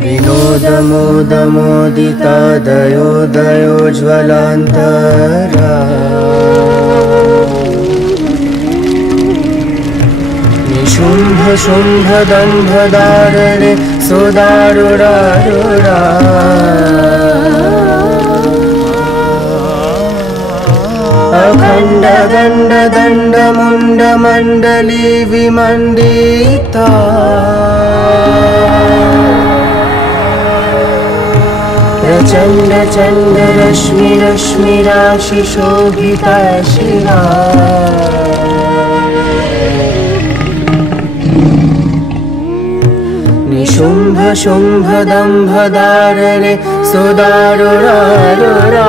विनोदमोदमोदितादयोदयोज्ज्वलान्तरा निशुम्भ शुम्भ दम्भदारणे सुदारुरारुरा अखण्ड दण्ड दण्ड मुण्ड मण्डली विमण्डिता प्रचण्ड चण्ड रश्मि रश्मि राशि शोभिता शिवा निशुम्भ शुम्भ दम्भदारणे सुदारुरारुरा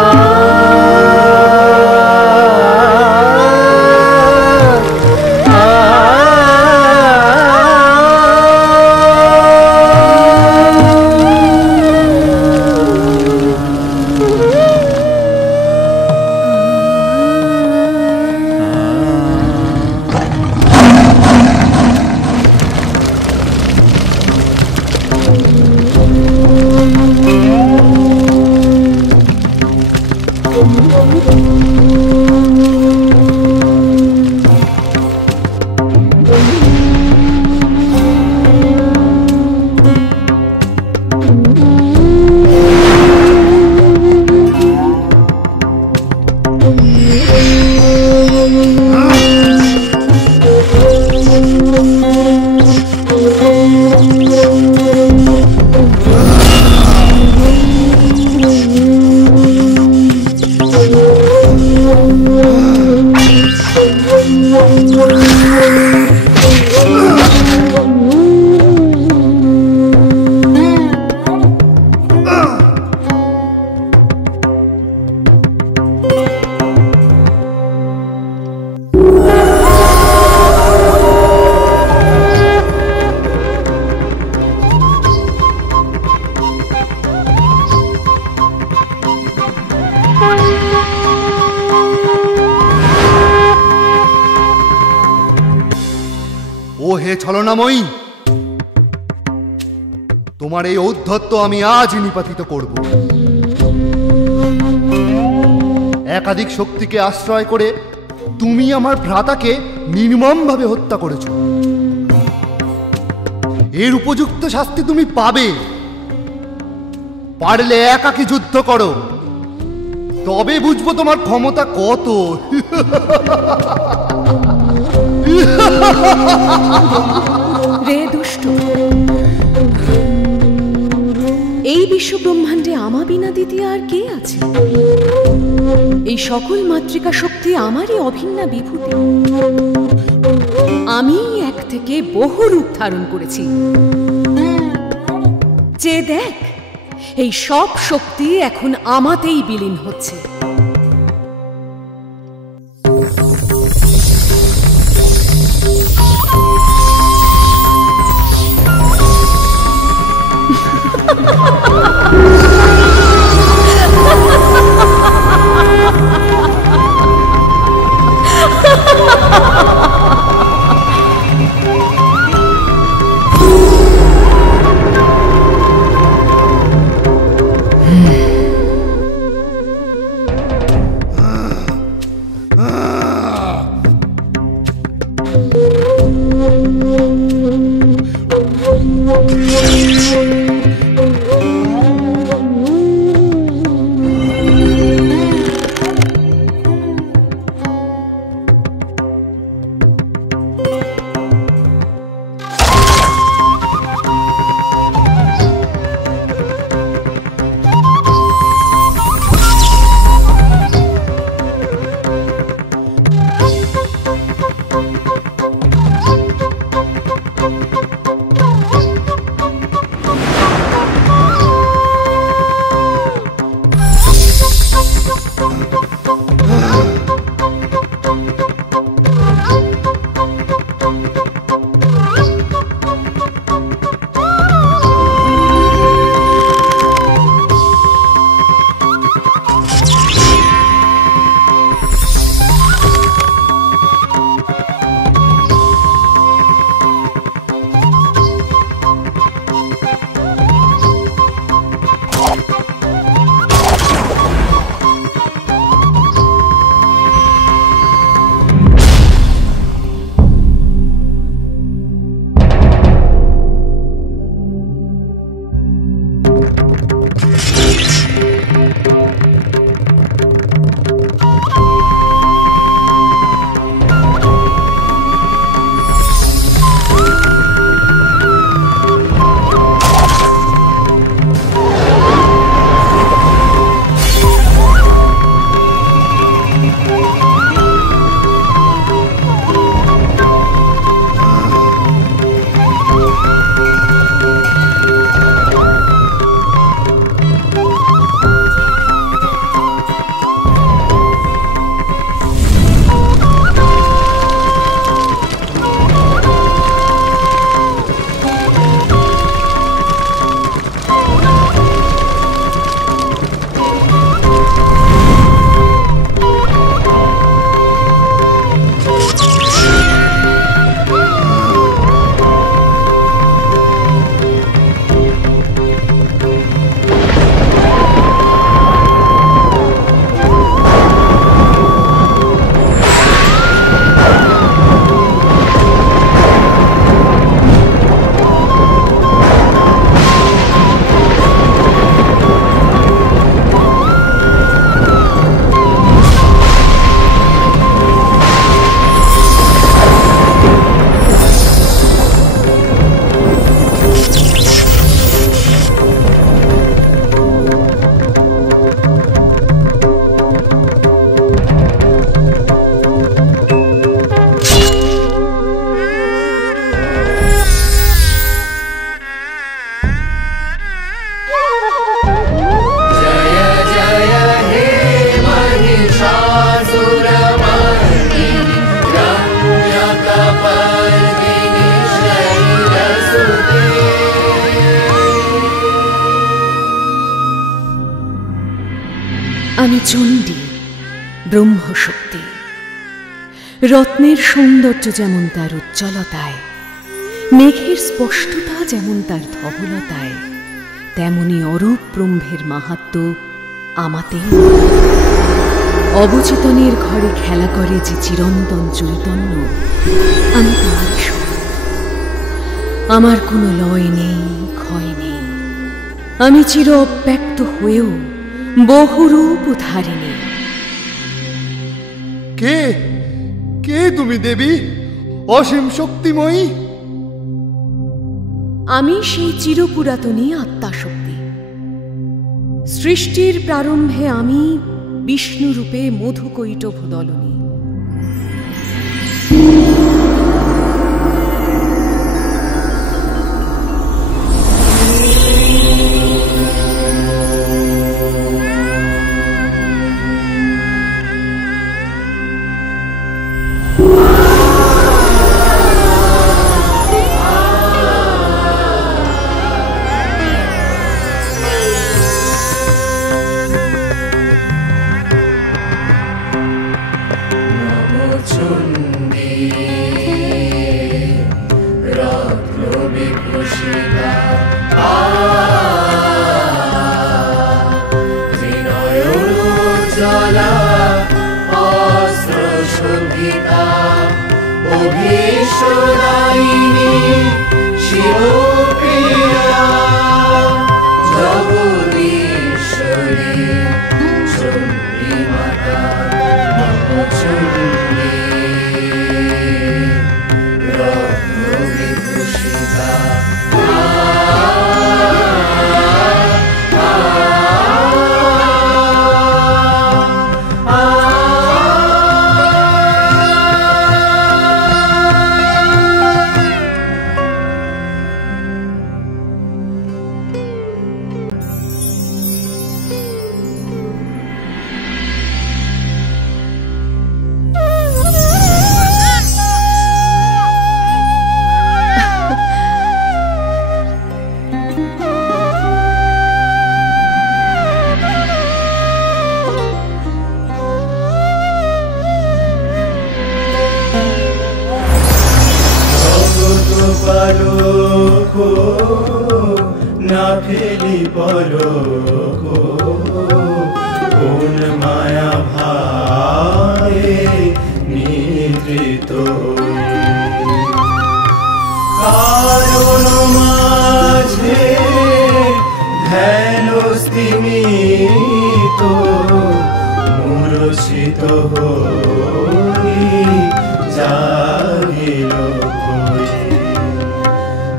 ছলনাময়ী, তোমার এই ঔদ্ধত্য আমি আজ নিপাতিত করব। একাধিক শক্তিকে আশ্রয় করে তুমি আমার ভ্রাতাকে নির্মমভাবে হত্যা করেছ। এর উপযুক্ত শাস্তি তুমি পাবে। পারলে একাকী যুদ্ধ করো, তবে বুঝবো তোমার ক্ষমতা কত। রে দুষ্ট, এই বিশ্ব ব্রহ্মাণ্ডে আমা বিনা দ্বিতীয় আর কে আছে? এই সকল মাতৃকা শক্তি আমারই অভিন্ন বিভূতি। আমি এক থেকে বহু রূপ ধারণ করেছি। যে দেখ, এই সব শক্তি এখন আমাতেই বিলীন হচ্ছে। আমি চণ্ডী, ব্রহ্মশক্তি। রত্নের সৌন্দর্য যেমন তার উজ্জ্বলতায়, মেঘের স্পষ্টতা যেমন তার ধবলতায়, তেমনি অরূপ ব্রহ্মের মাহাত্ম্য আমাতেই। অবচেতনের ঘরে খেলা করে যে চিরন্তন চৈতন্য, আমি তার স্বরূপ। আমার কোনো লয় নেই, ক্ষয় নেই। আমি চির অব্যক্ত হয়েও বহুরূপ ধারিণী। কে কে তুমি দেবী, অসীম শক্তিময়ী? আমি সেই চিরপুরাতনী আত্মাশক্তি। সৃষ্টির প্রারম্ভে আমি বিষ্ণুরূপে মধুকৈটভ দলনী।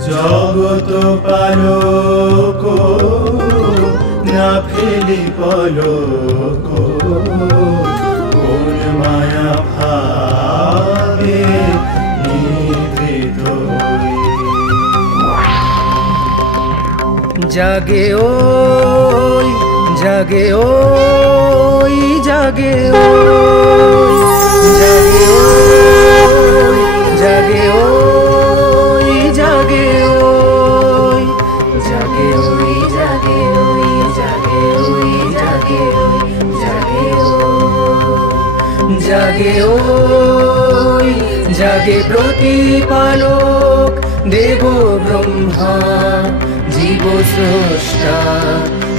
জগত পালক না ফেলি পলক, কোন মায়া ভাবে নিভৃত। জাগে ওই জাগে ওই জাগে ওই জাগে ওই জাগে ওই জাগে ওই জাগে ওই জাগে ওই জাগে ওই জাগে ওই জাগে ওই জাগে ওই জাগে প্রতিপালক দেব ব্রহ্মা জীব স্রষ্টা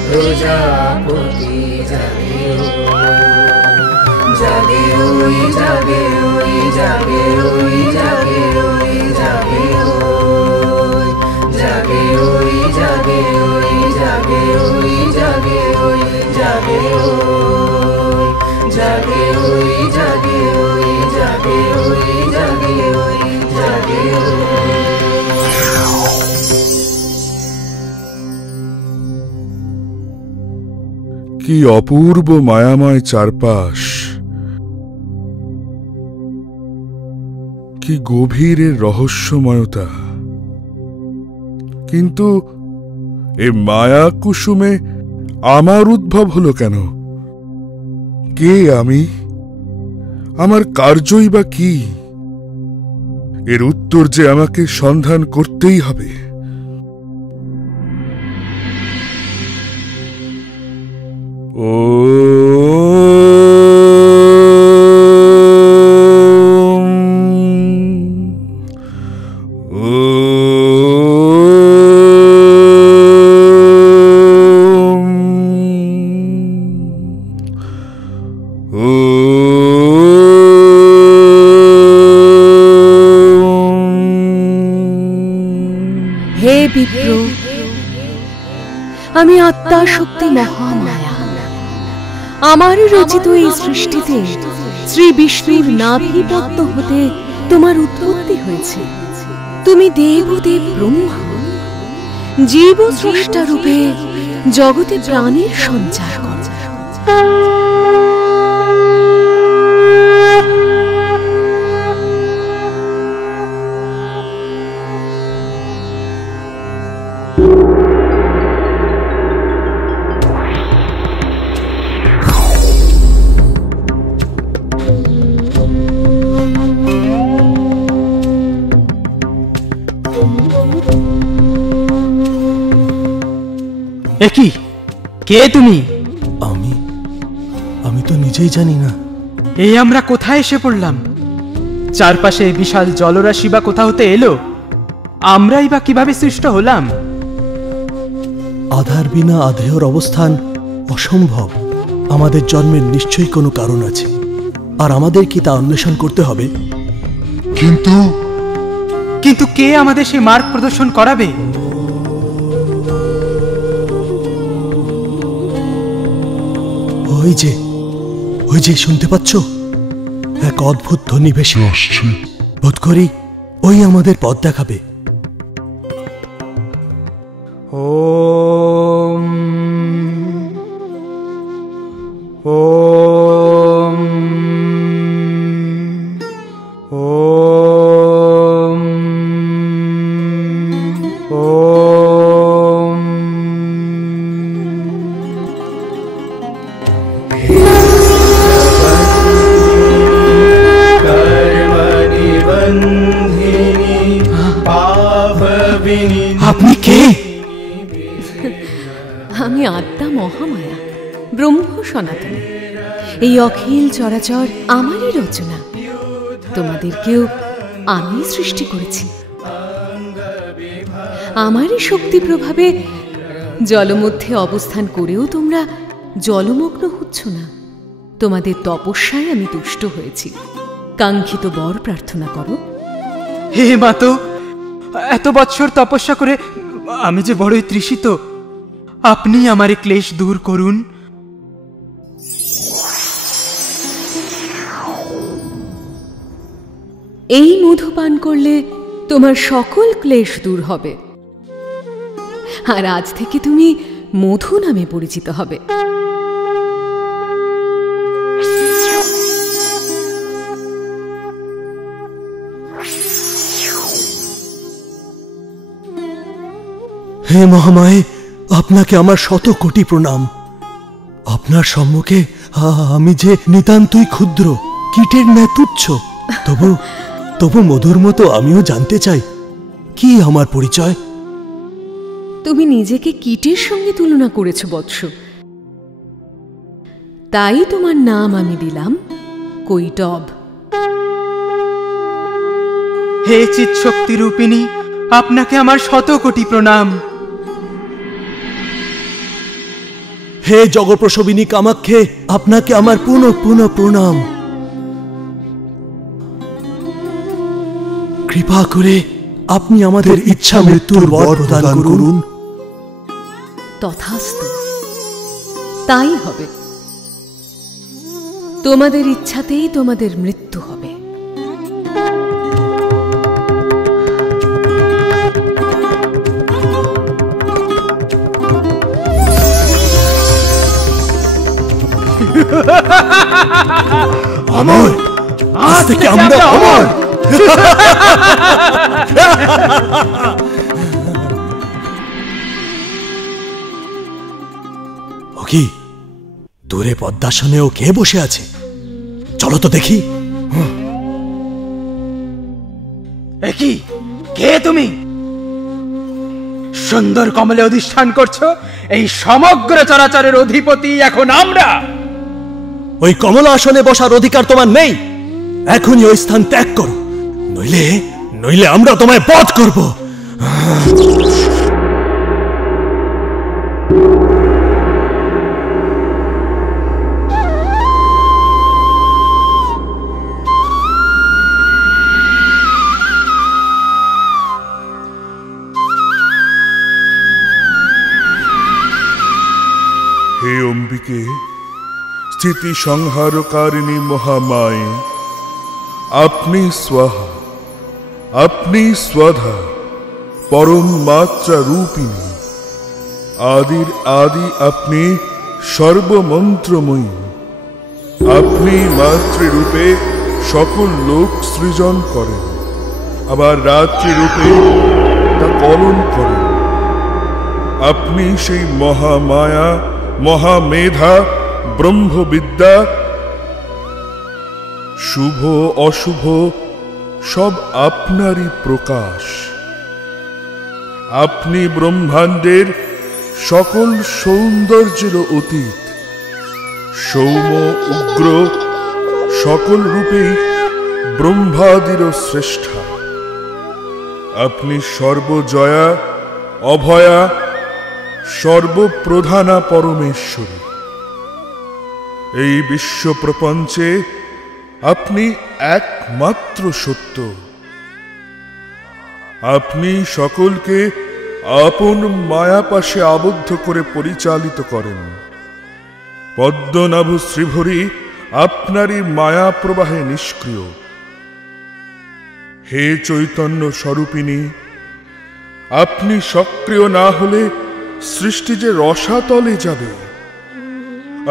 প্রজাপতি। জাগে জাগে ওই জাগে ওই জাগে ওই জাগে ওই জাগে ওই জাগে ওই জাগে ওই জাগে ওই জাগে ওই জাগে ওই জাগে ওই জাগে ওই জাগে ওই জাগে ওই জাগে ওই। কি অপূর্ব মায়াময় চারপাশ, কি গভীরের রহস্যময়তা। কিন্তু এ মায়া কুসুমে আমার উদ্ভব হলো কেন? কে আমি? আমার কার্যই বা কি? এর উত্তর যে আমাকে সন্ধান করতেই হবে। ও হে বিপ্র, আমি আত্মা শক্তি মহামায়া। আমার রচিত এই সৃষ্টিতে শ্রী বিষ্ণুর নাভিপদ্ম হতে তোমার উৎপত্তি হয়েছে। তুমি দেবদেব ব্রহ্মা, জীব স্রষ্টা রূপে জগতে প্রাণের সঞ্চার করো। একই কে তুমি? আমি তো নিজেই জানি না। এই আমরা কোথায় এসে পড়লাম? চারপাশে বিশাল জলরাশি বা কোথা হতে এলো? আমরাই বা কিভাবে সৃষ্ট হলাম? আধার বিনা আধেয়র অবস্থান অসম্ভব। আমাদের জন্মের নিশ্চয়ই কোনো কারণ আছে, আর আমাদের কি তা অন্বেষণ করতে হবে। কিন্তু কে আমাদের সেই মার্গ প্রদর্শন করাবে? ওই যে শুনতে পাচ্ছ? এক অদ্ভুত ধ্বনি ভেসে আসছে। বোধ করি ওই আমাদের পথ দেখাবে। ওম ওম ওম ওম। আপনি কে? আমি আত্মা মহামায়া, ব্রহ্ম সনাতনী। এই অখিল চরাচর আমারই রচনা। তোমাদেরকেও আমি সৃষ্টি করেছি। আমারই শক্তি প্রভাবে জলমধ্যে অবস্থান করেও তোমরা জলমগ্ন হচ্ছ না। তোমাদের তপস্যায় আমি তুষ্ট হয়েছি। কাঙ্ক্ষিত বর প্রার্থনা করো। হে মাতো, এত বৎসর তপস্যা করে আমি যে বড়ই তৃষিত। আপনি আমার ক্লেশ দূর করুন। এই মধু পান করলে তোমার সকল ক্লেশ দূর হবে, আর আজ থেকে তুমি মধু নামে পরিচিত হবে। হে মহামায়ে, আপনাকে আমার শত কোটি প্রণাম। আপনার সম্মুখে আমি যে নিতান্তই ক্ষুদ্র, কীটের ন্যায় তুচ্ছ। তবু মধুর মতো আমিও জানতে চাই, কি আমার পরিচয়? তুমি নিজেকে কীটের সঙ্গে তুলনা করেছ বৎস, তাই তোমার নাম আমি দিলাম কৈটব। হে চিৎশক্তি রূপিণী, আপনাকে আমার শত কোটি প্রণাম। হে জগৎপ্রসবিনী কামাক্ষে, আপনাকে আমার পুনঃ পুনঃ প্রণাম। কৃপা করে আপনি আমাদের ইচ্ছা মৃত্যুর বর প্রদান করুন। তথাস্তু, তাই হবে। তোমাদের ইচ্ছাতেই তোমাদের মৃত্যু হবে। অমর, আজ থেকে আমরা অমর। কি দূরে পদ্মাসনেও কে বসে আছে? চলো তো দেখি। একই কে তুমি? সুন্দর কমলে অধিষ্ঠান করছো। এই সমগ্র চরাচরের অধিপতি এখন আমরা। ওই কমলা আসনে বসার অধিকার তোমার নেই। এখনই ওই স্থান ত্যাগ করো, নইলে আমরা তোমায় বধ করব। প্রলয়কে স্থিতি সংহারকারিণী মহামায়ে আপনি স্বাহা, আপনি স্বাধা, পরম মাত্রা রূপিণী, আদির আদি আপনি সর্বমন্ত্রময়ী। আপনি মাতৃরূপে সকল লোক সৃজন করেন, আবার রাত্রিরূপে তা কলন করেন। আপনি সেই মহামায়া, মহামেধা, ব্রহ্মবিদ্যা, শুভ অশুভ সব আপনারই প্রকাশ। আপনি ব্রহ্মাণ্ডের সকল সৌন্দর্যের অতীত, সৌম্য উগ্র সকল রূপেই ব্রহ্মাদির শ্রেষ্ঠা। আপনি সর্বজয়া, অভয়া, সর্বপ্রধানা পরমেশ্বরী। এই বিশ্ব প্রপঞ্চে আপনি একমাত্র সত্য। আপনি সকলকে আপন মায়াপাশে আবদ্ধ করে পরিচালিত করেন। পদ্মনাভ শ্রীভরি আপনারই মায়া প্রবাহে নিষ্ক্রিয়। হে চৈতন্য স্বরূপিণী, আপনি সক্রিয় না হলে সৃষ্টি যে রসাতলে যাবে।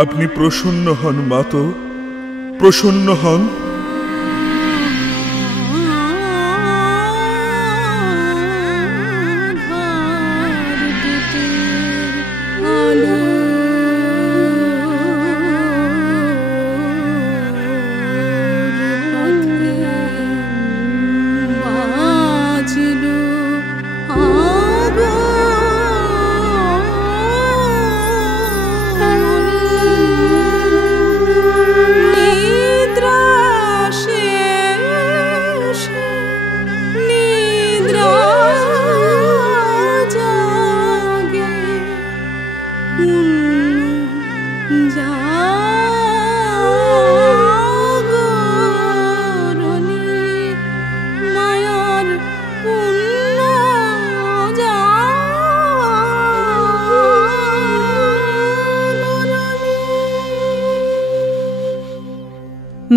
আপনি প্রসন্ন হন মাতো, প্রসন্ন হন।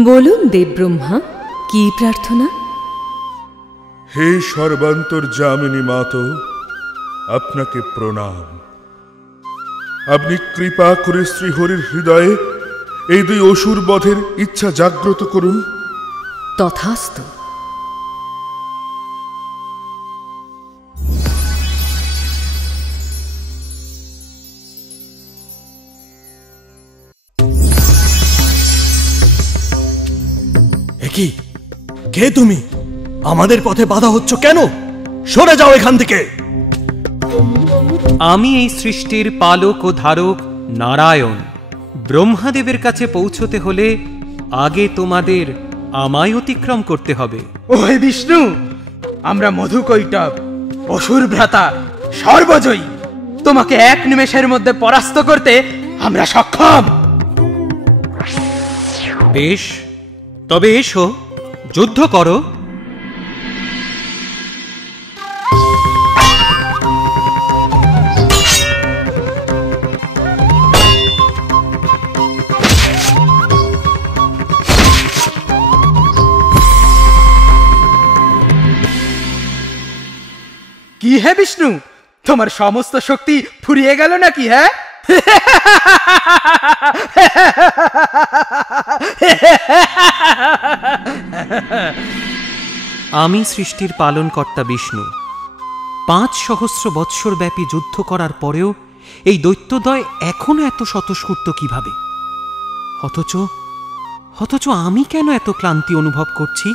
বলুন দেবব্রহ্মা, কি প্রার্থনা? হে সর্বান্তর্যামিনী মাতো, আপনাকে প্রণাম। আপনি কৃপা করে শ্রীহরির হৃদয়ে এই দুই অসুর বধের ইচ্ছা জাগ্রত করুন। তথাস্তু। কি কে তুমি? আমাদের পথে বাধা হচ্ছ কেন? সরে যাও এখান থেকে। আমি এই সৃষ্টির পালক ও ধারক নারায়ণ। ব্রহ্মাদেবের কাছে পৌঁছতে হলে আগে তোমাদের আমায় অতিক্রম করতে হবে। ও হে বিষ্ণু, আমরা মধুকৈটব, অসুর ভ্রাতা, সর্বজয়ী। তোমাকে এক নিমেষের মধ্যে পরাস্ত করতে আমরা সক্ষম। বেশ, তবে এসো, যুদ্ধ করো। কি হে বিষ্ণু, তোমার সমস্ত শক্তি ফুরিয়ে গেল নাকি? হ্যাঁ, আমি সৃষ্টির পালনকর্তা বিষ্ণু। ৫,০০০ বৎসর ব্যাপী যুদ্ধ করার পরেও এই দৈত্যদ্বয় এখনো এত স্বতঃস্ফূর্ত কিভাবে? অথচ আমি কেন এত ক্লান্তি অনুভব করছি?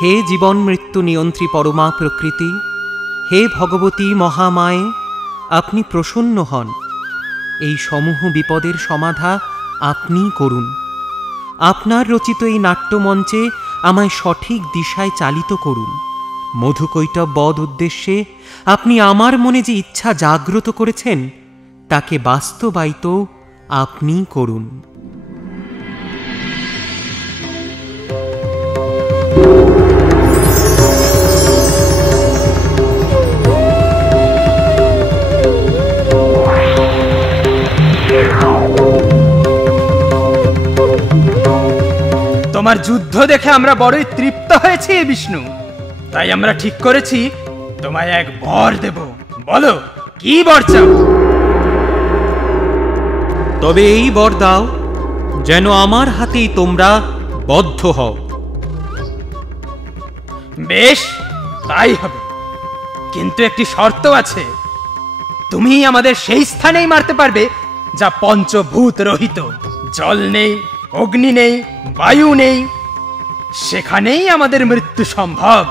হে জীবন মৃত্যু নিয়ন্ত্রী পরমা প্রকৃতি, হে ভগবতী মহামায়ে, আপনি প্রসন্ন হন। এই সমূহ বিপদের সমাধা আপনিই করুন। আপনার রচিত এই নাট্যমঞ্চে আমায় সঠিক দিশায় চালিত করুন। মধুকৈটব বধ উদ্দেশ্যে আপনি আমার মনে যে ইচ্ছা জাগ্রত করেছেন তাকে বাস্তবায়িত আপনিই করুন। তোমার যুদ্ধ দেখে আমরা বড়ই তৃপ্ত হয়েছি বিষ্ণু, তাই আমরা ঠিক করেছি তোমায় এক বর দেব। বলো কি বর চাও? তবে এই বর দাও যেন আমার হাতেই তোমরা বদ্ধ হও। বেশ, তাই হবে, কিন্তু একটি শর্ত আছে। তুমি আমাদের সেই স্থানেই মারতে পারবে যা পঞ্চভূত রহিত। জল নেই, অগ্নি নেই, বায়ু নেই, সেখানেই আমাদের মৃত্যু সম্ভব।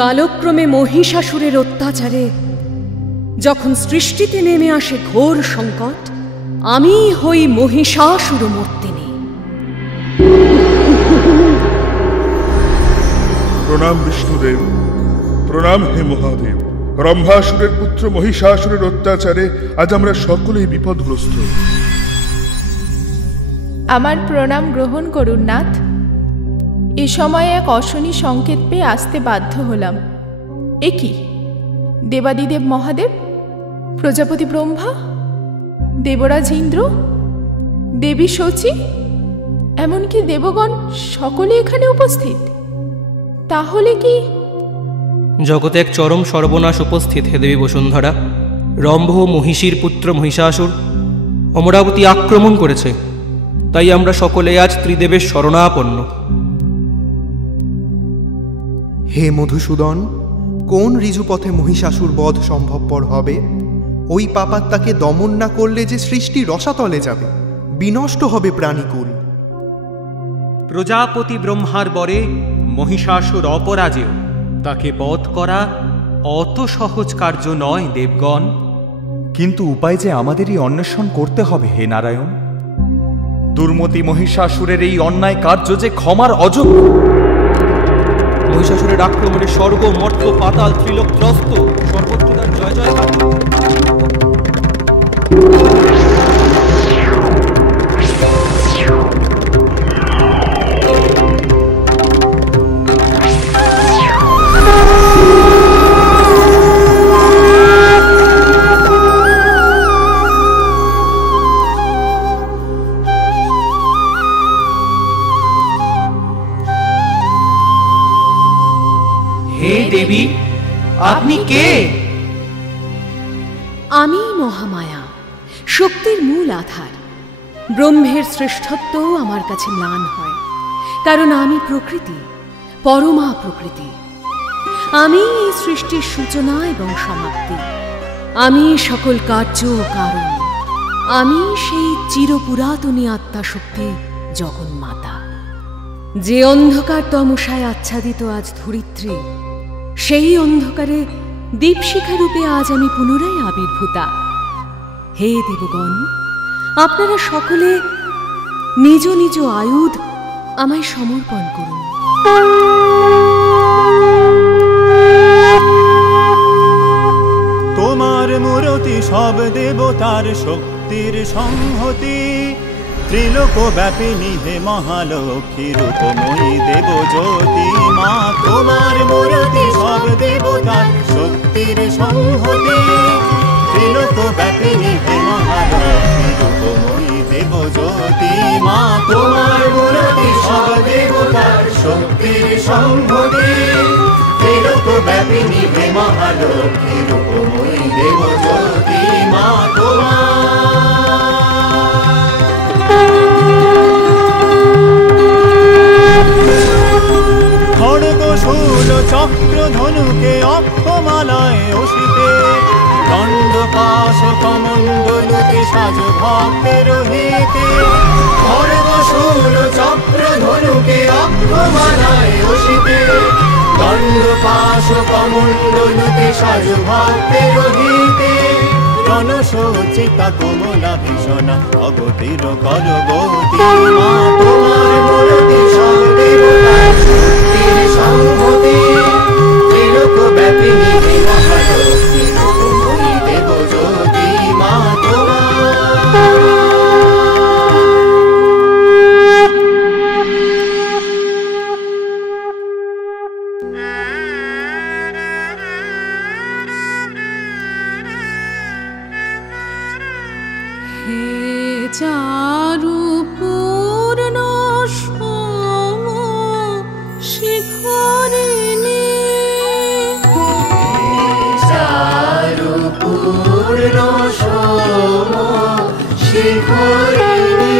কালক্রমে মহিষাসুরের অত্যাচারে যখন সৃষ্টিতে নেমে আসে ঘোর সংকট, আমি হই মহিষাসুরমর্দিনী। প্রণাম বিষ্ণুদেব, প্রণাম হে মহাদেব। রম্ভাসুরের পুত্র মহিষাসুরের অত্যাচারে আজ আমরা সকলেই বিপদগ্রস্ত। আমার প্রণাম গ্রহণ করুন নাথ। এ সময়ে এক অশনি সংকেত পেয়ে আসতে বাধ্য হলাম। এ কি? দেবাদিদেব মহাদেব, প্রজাপতি ব্রহ্মা, দেবরাজ ইন্দ্র, দেবী শচী, এমনকি দেবগণ সকলে এখানে উপস্থিত। তাহলে কি জগতে এক চরম সর্বনাশ উপস্থিত হে দেবী বসুন্ধরা। রম্ভ মহিষীর পুত্র মহিষাসুর অমরাবতী আক্রমণ করেছে, তাই আমরা সকলে আজ ত্রিদেবের শরণাপন্ন। হে মধুসূদন, কোন ঋজুপথে মহিষাসুর বধ সম্ভবপর হবে? ওই পাপাত্মাকে দমন না করলে যে সৃষ্টি রসাতলে যাবে, বিনষ্ট হবে প্রাণীকুল। প্রজাপতি ব্রহ্মার বরে মহিষাসুর অপরাজেয়, তাকে বধ করা অত সহজ কার্য নয় দেবগণ। কিন্তু উপায় যে আমাদেরই অন্বেষণ করতে হবে হে নারায়ণ। দুর্মতি মহিষাসুরের এই অন্যায় কার্য যে ক্ষমার অযোগ্য। মহিষাসুরের আক্রমণে স্বর্গ মর্ত পাতাল ত্রিলোক ত্রস্ত, সর্বত্র তার জয় জয়কার। দেবী, আপনি কে? আমি মহামায়া, শক্তির মূল আধার। ব্রহ্মের শ্রেষ্ঠত্ব আমার কাছে ম্লান হয়, কারণ আমি প্রকৃতি, পরমা প্রকৃতি। আমি এই সৃষ্টির সূচনা এবং সমাপ্তি। আমি সকল কার্য ও কারণ। আমি সেই চিরপুরাতনী আত্মাশক্তি জগন্মাতা। যে অন্ধকার তমসায় আচ্ছাদিত আজ ধরিত্রী, সেই অন্ধকারে দীপশিখা রূপে আজ আমি পুনরায় আবির্ভূতা। হে দেবগণ, আপনারা সকলে নিজ নিজ আয়ুধ আমায় সমর্পণ করুন। তোমার মূরতি সব দেবতার শক্তির সংহতি, ত্রিলোক ব্যাপিনী হে মহালক্ষ্মী রূপময়ী দেব জ্যোতি মা তোমার মূর্তি সব দেবতার শক্তির সংহতি ত্রিলোক ব্যাপিনী হে মহালক্ষ্মী রূপময়ী দেব জ্যোতি মা তোমার মূর্তি সব দেবতার শক্তির সংহতি ত্রিলোক ব্যাপিনী হে মহালক্ষ্মী রূপময়ী দেব জ্যোতি মা তোমার খড়গশূল চক্র ধনুকে অক্ষমালায় অসিতে দণ্ড পাশ কমণ্ডলুতে সাজ ভক্তের হিতে খড়গশূল চক্র ধনুকে অক্ষমালায় অসিতে দণ্ড পাশ কমণ্ডলুতে সাজ ভক্তের হিতে রণসজ্জিতা কমলা ভীষণা অগতির করগতি মা তোমার মূর্তি সব দেবতার শক্তির সংহতি ত্রিলোক ব্যাপিনী হে মহালক্ষ্মী রূপময়ী দেব জ্যোতি মা চারু পূর্ণ সম শিখরিণী চারু পূর্ণ সম শিখরিণী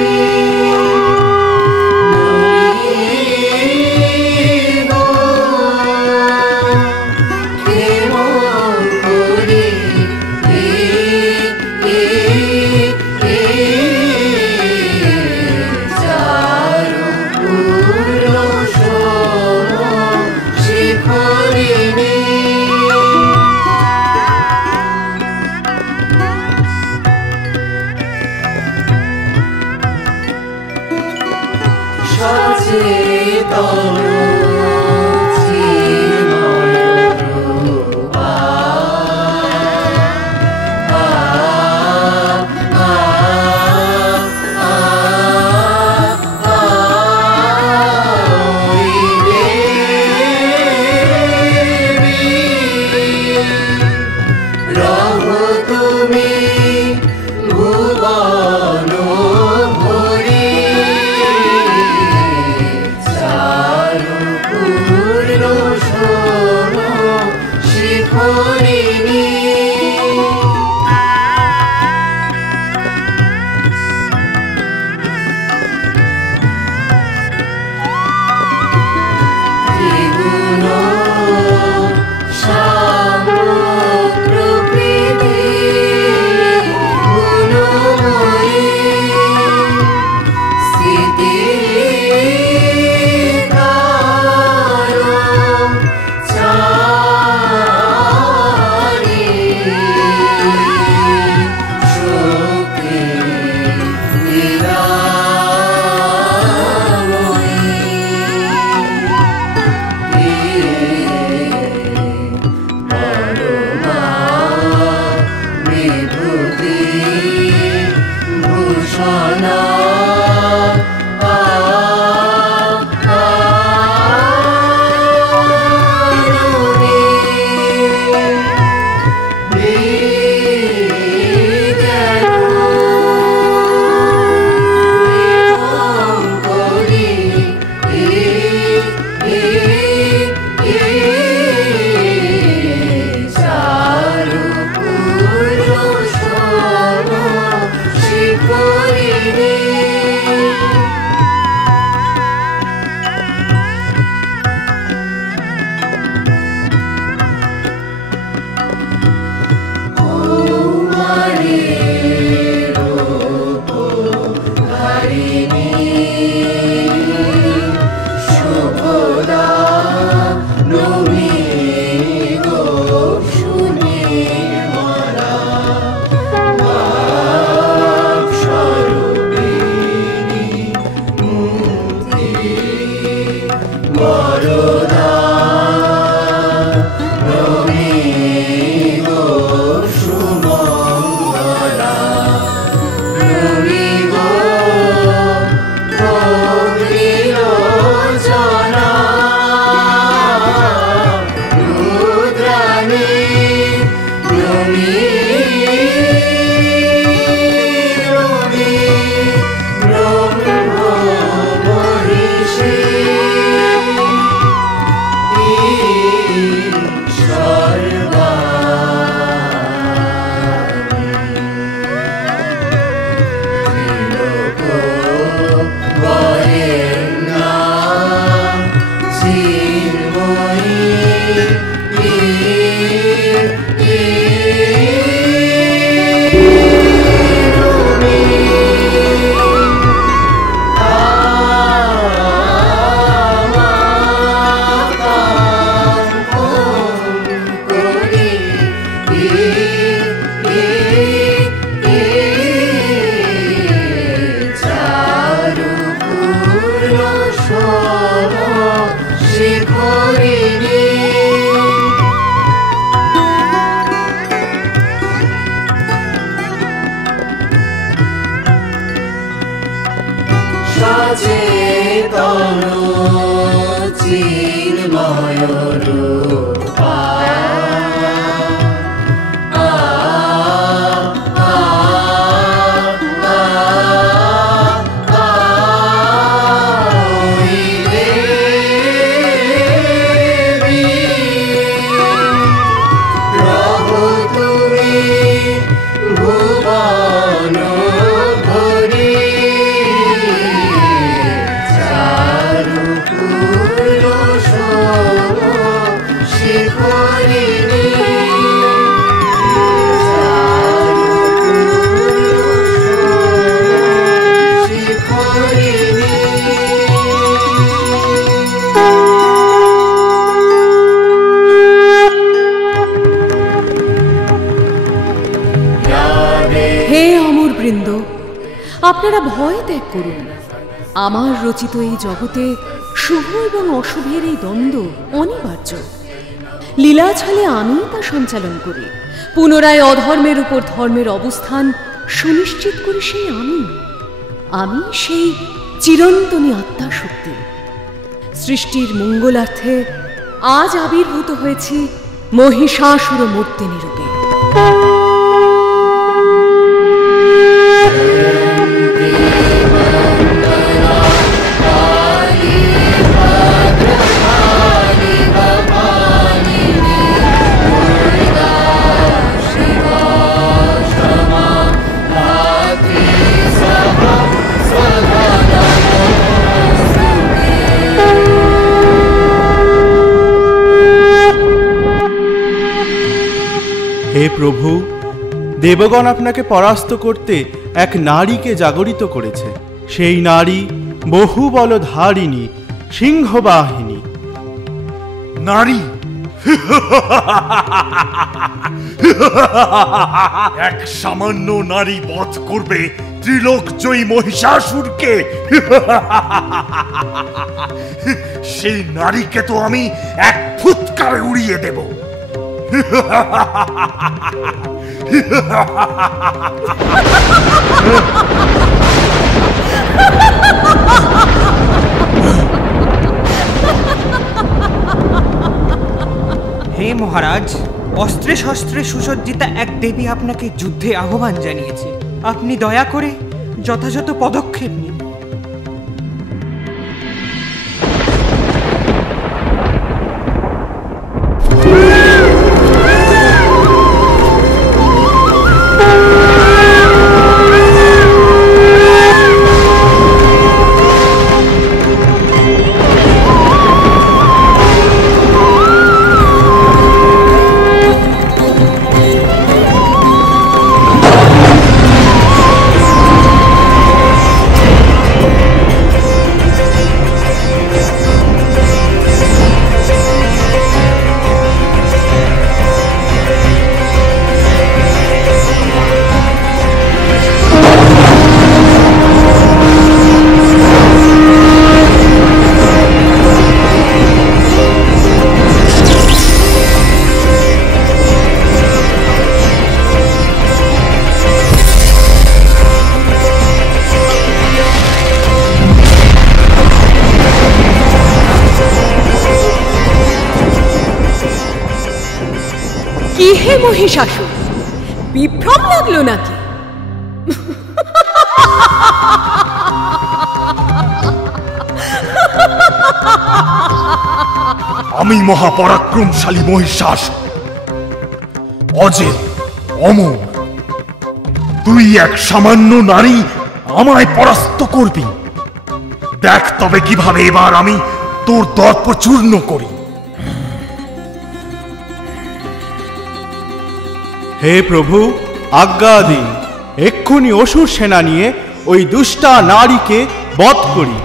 চারু চেতন চিন্ময় রূপা আপনারা ভয় ত্যাগ করুন। আমার রচিত এই জগতে শুভ এবং অশুভের এই দ্বন্দ্ব অনিবার্য। লীলা ছলে আমি তা সঞ্চালন করি, পুনরায় অধর্মের উপর ধর্মের অবস্থান সুনিশ্চিত করি সেই আমি সেই চিরন্তনী আত্মা শক্তি। সৃষ্টির মঙ্গলার্থে আজ আবির্ভূত হয়েছি মহিষাসুর মূর্তিনি রূপে। হে প্রভু, দেবগণ আপনাকে পরাস্ত করতে এক নারীকে জাগরিত করেছে। সেই নারী বহু বলধারিণী, সিংহবাহিনী। নারী এক সামান্য নারী বধ করবে ত্রিলোকজয়ী মহিষাসুরকে? সেই নারীকে তো আমি এক ফুৎকারে উড়িয়ে দেব। হে মহারাজ, অস্ত্রে শস্ত্রে সুসজ্জিতা এক দেবী আপনাকে যুদ্ধে আহ্বান জানিয়েছে। আপনি দয়া করে যথাযথ পদক্ষেপ নিন। কি হে মহিষাসুর, বিভ্রম লাগলো নাকি? আমি মহাপরাক্রমশালী মহিষাসুর, অজেয় অমর। তুই এক সামান্য নারী আমায় পরাস্ত করবি। দেখ তবে কিভাবে এবার আমি তোর দর্প চূর্ণ করি। হে প্রভু, আজ্ঞা দিন, এক্ষুনি অসুর সেনা নিয়ে ওই দুষ্টা নারীকে বধ করি।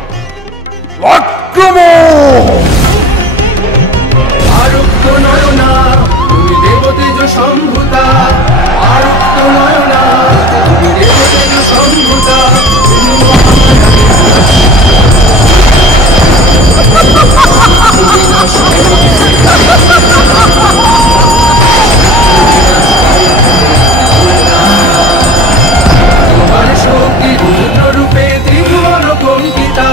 আক্রমণ! আরক্ত নয়না তুমি দেবতেজ সম্ভূতা, আরক্ত নয়না তুমি দেবতেজ সম্ভূতা। তোমার শক্তি রূপে ত্রিভুবন কঙ্কিতা,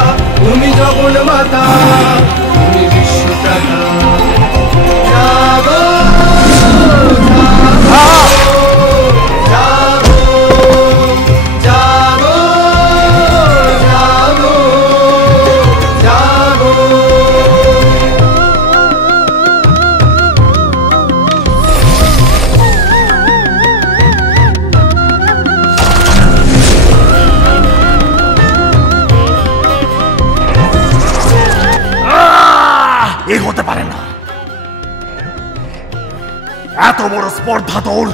এত বড় স্পর্ধা তোর?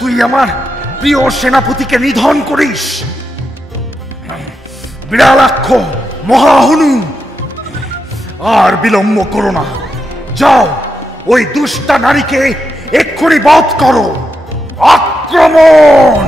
তুই আমার প্রিয় সেনাপতিকে নিধন করিস? বিড়ালাক্ষ মহাহনু, আর বিলম্ব করো না। যাও, ওই দুষ্টা নারীকে এক্ষুনি বধ করো। আক্রমণ!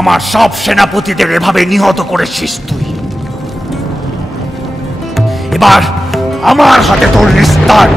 আমার সব সেনাপতিদের এভাবে নিহত করেছিস তুই। এবার আমার হাতে তোর নিস্তার।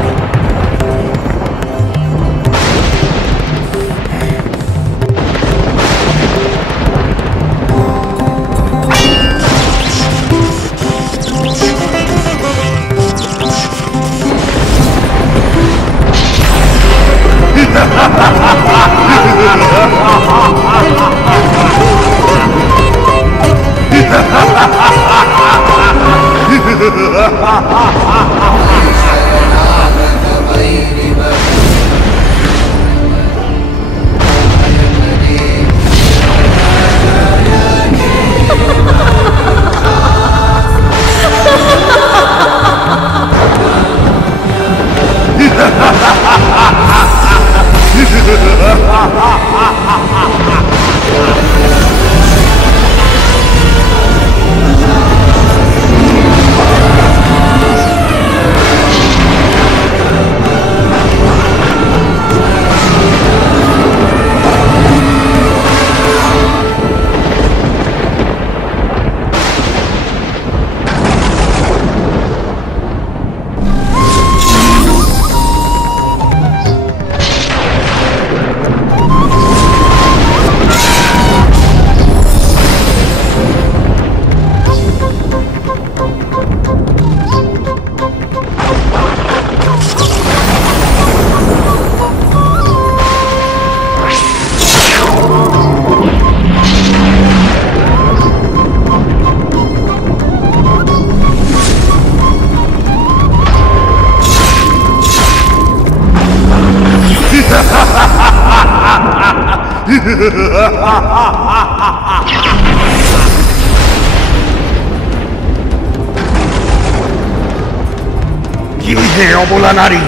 কি হে অবলা নারী,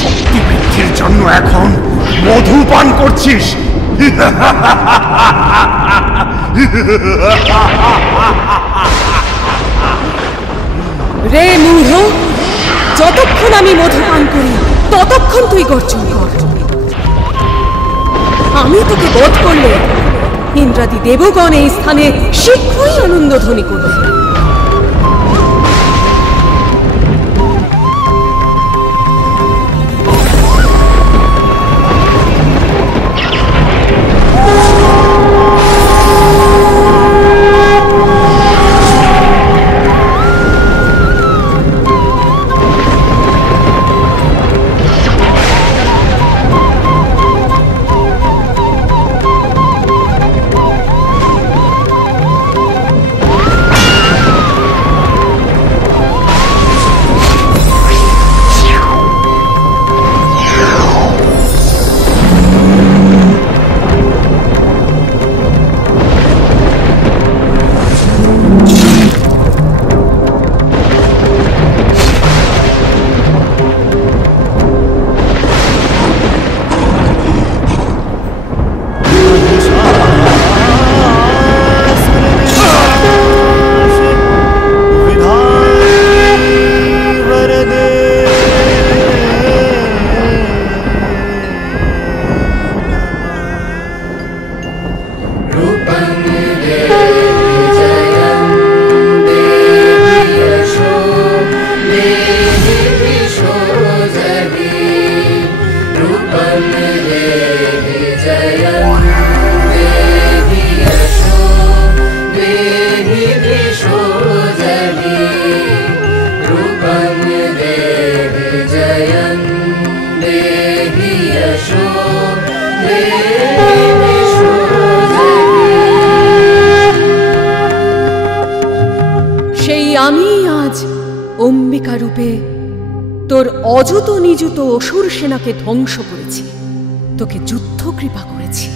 শক্তি বৃদ্ধির জন্য এখন মধু পান করছিস? রে মূঢ়, যতক্ষণ আমি মধু পান করি ততক্ষণ তুই গর্জন কর। আমি তোকে বধ করলে ইন্দ্রাদি দেবগণ এই স্থানে শীঘ্রই আনন্দধ্বনি করবে। সেই আমি আজ অম্বিকা রূপে তোর অযুত নিযুত অসুর সেনাকে ধ্বংস করেছি, তোকে যুদ্ধ কৃপা করেছি।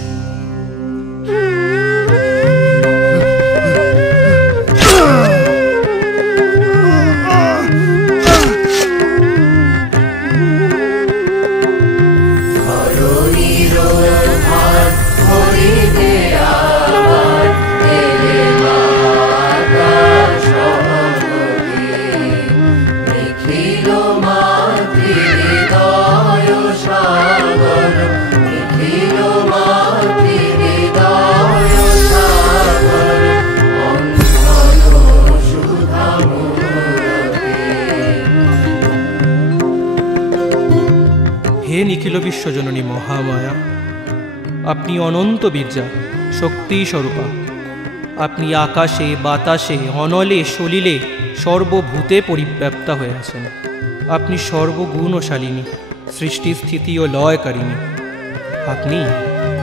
হে নিখিল বিশ্বজননী মহামায়া, আপনি অনন্ত বীর্যা, শক্তি স্বরূপা। আপনি আকাশে বাতাসে অনলে সলিলে সর্বভূতে পরিব্যাপ্তা হয়ে আছেন। আপনি সর্বগুণশালিনী, সৃষ্টি স্থিতি ও লয়কারিণী। আপনি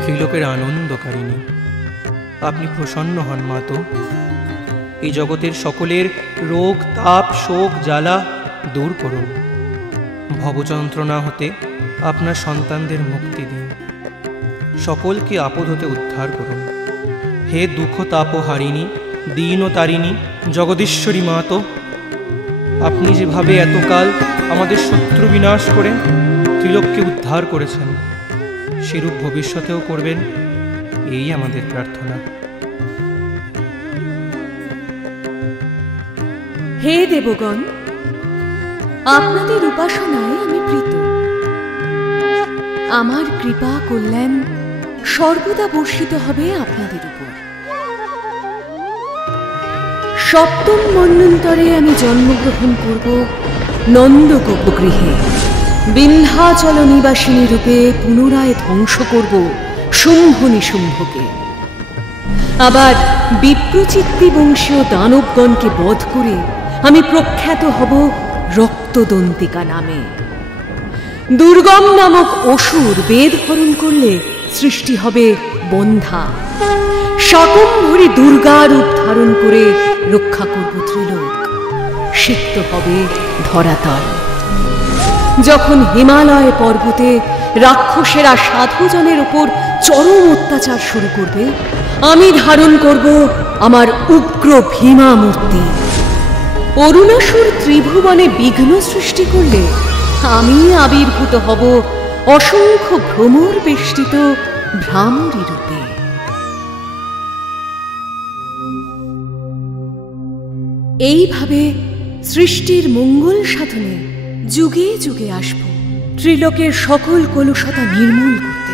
ত্রিলোকের আনন্দকারিণী। আপনি প্রসন্ন হন মাতো, এই জগতের সকলের রোগ তাপ শোক জ্বালা দূর করুন। ভবযন্ত্রণা হতে আপনার সন্তানদের মুক্তি দিন, সকলকে আপদ হতে উদ্ধার করুন। হে দুঃখ তাপহারিণী, দীন ও তারিণী, জগদীশ্বরী মাতো, আপনি যেভাবে এতকাল আমাদের শত্রু বিনাশ করে ত্রিলোককে উদ্ধার করেছেন, সেরূপ ভবিষ্যতেও করবেন, এই আমাদের প্রার্থনা। হে দেবগণ, আপনাদের উপাসনায় আমি প্রীত। আমার কৃপা কল্যাণ সর্বদা বর্ষিত হবে আপনাদের উপর। সপ্তম মন্বন্তরে আমি জন্মগ্রহণ করব নন্দগোপগৃহে। বিন্ধ্যাচল নিবাসিনী রূপে পুনরায় ধ্বংস করব শুম্ভ নিশুম্ভকে। আবার বিপ্রচিত্তি বংশীয় দানবগণকে বধ করে আমি প্রখ্যাত হব রক্তদন্তিকা নামে। দুর্গম নামক অসুর বেদ হরণ করলে সৃষ্টি হবে বন্ধা। শাকম্ভরী দুর্গা রূপ ধারণ করে রক্ষা করব ত্রিলোক। সিক্ত হবে ধরাতল। যখন হিমালয় পর্বতে রাক্ষসেরা সাধুজনের উপর চরম অত্যাচার শুরু করবে, আমি ধারণ করব আমার উগ্র ভীমা মূর্তি। অরুণাসুর ত্রিভুবনে বিঘ্ন সৃষ্টি করলে আমি আবির্ভূত হব অসংখ্য ভ্রমর বেষ্টিত ভ্রামরী রূপে। এইভাবে সৃষ্টির মঙ্গল সাধনে যুগে যুগে আসব, ত্রিলোকের সকল কলুষতা নির্মূল করতে।